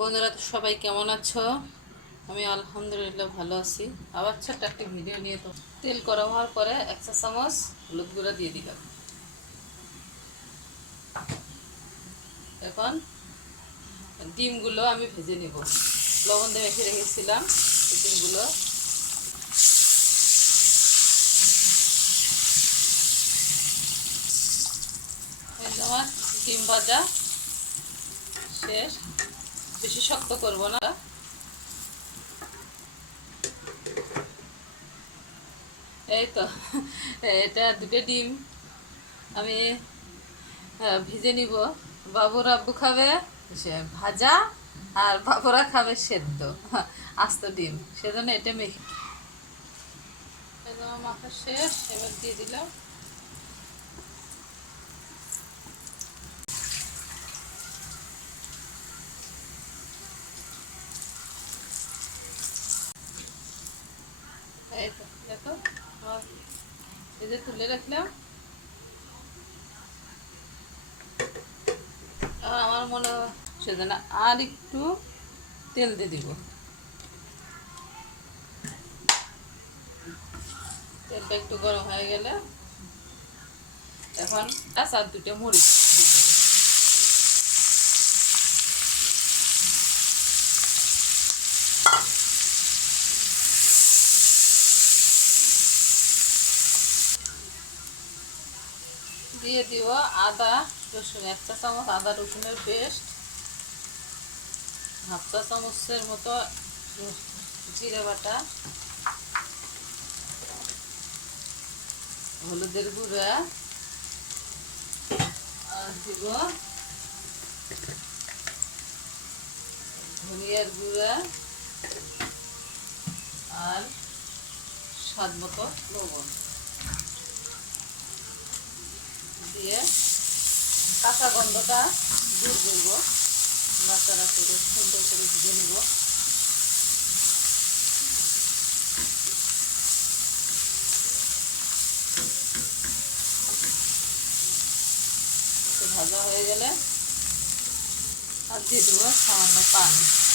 বন্ধুরা, তো সবাই কেমন আছো? আমি আলহামদুলিল্লাহ ভালো আছি। আবার ছোট্ট একটি ভিডিও নিয়ে তো তেল গরম হওয়ার পরে এক চা চামচ হলুদ গুঁড়া দিয়ে দিলাম। এখন ডিমগুলো আমি ভেজে নিব। লবণ দিয়ে মেখে রেখেছিলাম ডিমগুলো ডিম ভাজা শেষ। বেশি শক্ত করব না। এই তো, এটা দুটো ডিম। আমি ভিজে নিব। বাবুর আব্বু খাবে ভাজা, আর বাবুরা খাবে সেদ্ধ। আস্ত ডিম, সেজন্য এটা মেখে মাখা শেষ, এবার দিয়ে দিলাম এই তো দেখো আমার এই যে তুলে রাখলাম। আর আমার মনে সেজন্য আর একটু তেল দিয়ে দিব। তেলটা একটু গরম হয়ে গেলে এখন আর দুটো মরিচ দিয়ে দিব দিয়ে দিব আদা, রসুন, এক চা চামচ আদা, রসুনের পেস্ট, হাফ চা চামচের মতো জিরে বাটা, হলুদের গুঁড়া, আর দিব ধনিয়ার গুঁড়া আর স্বাদ মতো লবণ। দিয়ে কাঁচা গন্ধটা দূর করব। নাচারা করে সুন্দর করে ভেজে নিব। ভাজা হয়ে গেলে আর দিয়ে দেবো সামান্য পানি।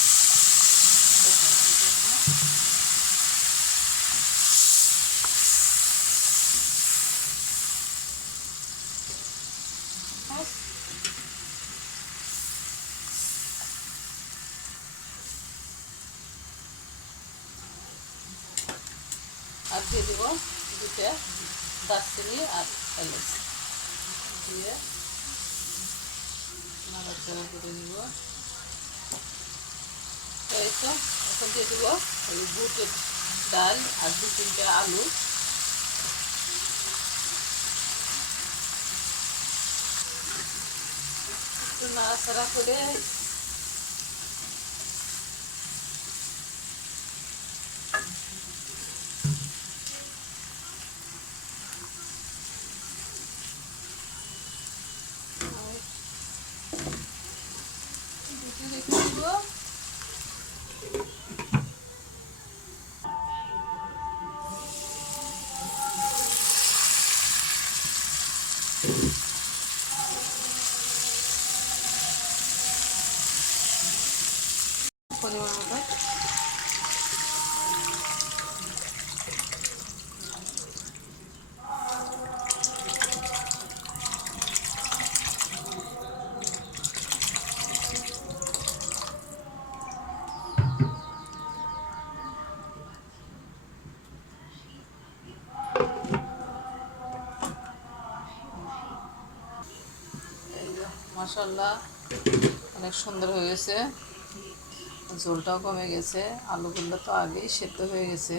আর দিয়ে দেবো দুটো দারচিনি আর এলাচ দিয়ে নাড়াচাড়া করে নিব তো এই তো এখন দিয়ে দেবো ওই বুটের ডাল আর দু তিনটে আলু একটু নাড়াচাড়া করে দুটো রেখে পরিমাণ মতো যে অনেক সুন্দর হয়ে গেছে। ঝোলটাও কমে গেছে, আলুগুলো তো আগেই সেদ্ধ হয়ে গেছে।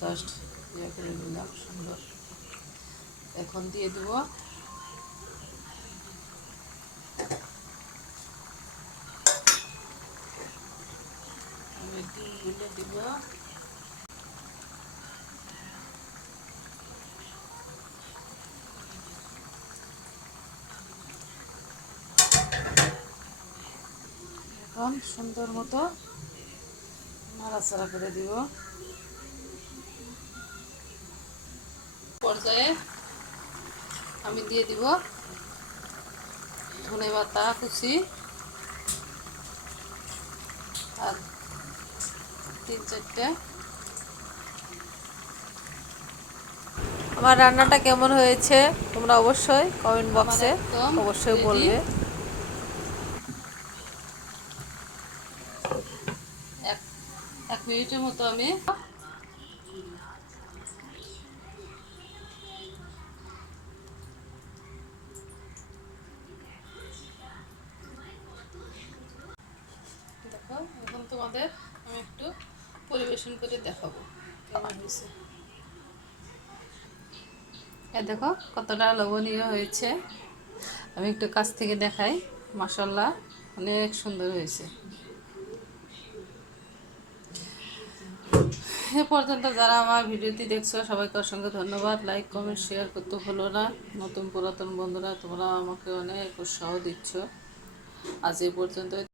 জাস্ট ইয়ে করে দিলাম সুন্দর। এখন দিয়ে দেব আমি ডিমগুলো দিব এখন সুন্দর মতো নাড়াচাড়া করে দিব। পর্যায়ে আমি দিয়ে দিব ধনে পাতা কুচি। আর তিন চারটে। আমার রান্নাটা কেমন হয়েছে তোমরা অবশ্যই কমেন্ট বক্সে অবশ্যই বলবে এক এক মিনিটের মতো আমি। দেখো তোমাদের আমি একটু পরিবেশন করে দেখাবো। হয়েছে দেখো, কতটা লবণীয় হয়েছে। আমি একটু কাছ থেকে দেখাই মাসাল্লাহ অনেক সুন্দর হয়েছে। এ পর্যন্ত যারা আমার ভিডিওটি দেখছ, সবাইকে অসংখ্য ধন্যবাদ। লাইক কমেন্ট শেয়ার করতে হলো না। নতুন পুরাতন বন্ধুরা, তোমরা আমাকে অনেক উৎসাহ দিচ্ছ। আজ এ পর্যন্ত